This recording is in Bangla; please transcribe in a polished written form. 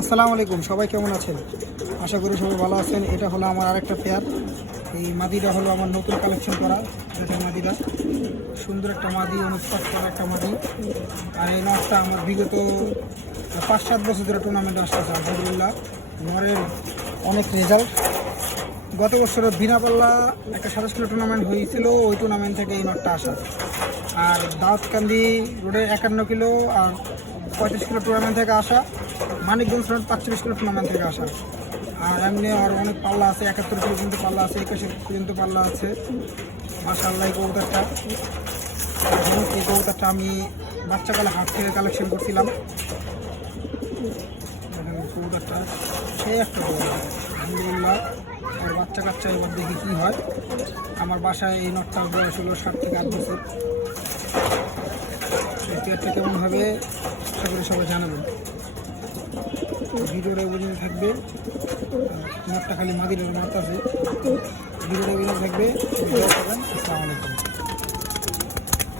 আসসালামু আলাইকুম, সবাই কেমন আছেন? আশা করি সবাই ভালো আছেন। এটা হলো আমার আরেকটা পেয়ার। এই মাদিটা হলো আমার নতুন কালেকশন করা। দেখেন মাদিটা সুন্দর একটা মাদি, অনেক শক্ত একটা মাদি। আর এই নটটা আমার বিগত 5-7 বছর ধরে টুর্নামেন্টে আসতেছে। আলহামদুলিল্লাহ নরের অনেক রেজাল্ট। গত বছর বিনা পাল্লা একটা 27 কিলো টুর্নামেন্ট হয়েছিল, ওই টুর্নামেন্ট থেকে এই নটটা আসা। আর দাউদকান্দি রোডে 51 কিলো আর 35 কিলো টুর্নামেন্ট থেকে আসা। মানিকগঞ্জ রোড 45 কিলো টুর্নামেন্ট থেকে আসা। আর এমনি আর অনেক পাল্লা আছে, 71 কিলো পর্যন্ত পাল্লা আছে, 81 পর্যন্ত পাল্লা আছে। মাশাআল্লাহ এই কবুতরটা, আমি বাচ্চাকালে হাট থেকে কালেকশন করছিলাম। কবুতরটা সেই একটা কবুতর, আলহামদুলিল্লাহ। আর বাচ্চা কাচ্চা এবার দেখি কী হয়। আমার বাসায় এই নটটার বয়স হলো 7 থেকে 8 বছর। এই পেয়ারটা কেমন হবে আশা করি সবাই জানাবেন। ভিডিওটা বুঝে থাকবে, নটটা খালি মাদির মারতে আছে। ভিডিওটা বুঝে থাকবে। আসসালামু আলাইকুম।